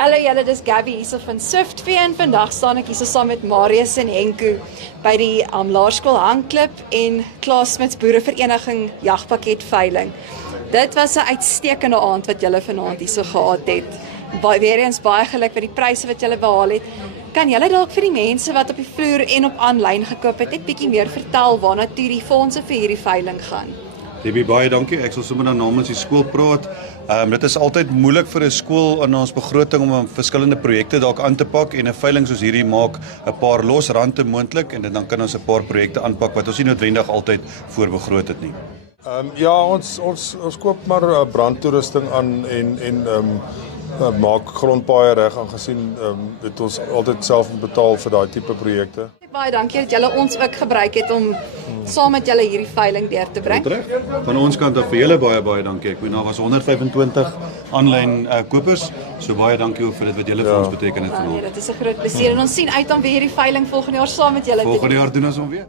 Hallo julle, dis Gabby hierso van Swiftwee en vandag staan ek hierso saam met Marius en Henko by die Laerskool Hangklip en Klaas Smits Boerevereniging jagpakket veiling. Dit was 'n uitstekende aand wat julle vanaand hierso gehad het. Weer eens baie geluk met die pryse wat julle behaal het. Kan julle dalk vir die mense wat op die vloer en op aanlyn gekoop het, net bietjie meer vertel waarna toe die fondse vir hierdie veiling gaan? Debbie, baie dankie. Ek sal sommer dan namens die skool praat. Dit is altyd moeilik vir 'n skool in ons begroting om verskillende projekte dalk aan te pak en 'n veiling soos hierdie maak 'n paar los rande moontlik en dan kan ons 'n paar projekte aanpak wat ons nie noodwendig altyd voorbegroot het nie. Ja, ons koop maar brandtoerusting aan en maak grondpaaie reg aangesien het ons altyd self betaal vir daai tipe projekte. Baie dankie dat julle ons ook gebruik het om saam met julle hierdie veiling deur te bring. Reg. Van ons kant af vir julle baie dankie. Ek bedoel daar was 125 aanlyn kopers. So baie dankie ook vir dit wat julle vir ons beteken het Nee, vanaand. dit is 'n groot plesier en ons sien uit om weer hierdie veiling volgende jaar saam met julle te doen. Volgende jaar doen ons hom weer.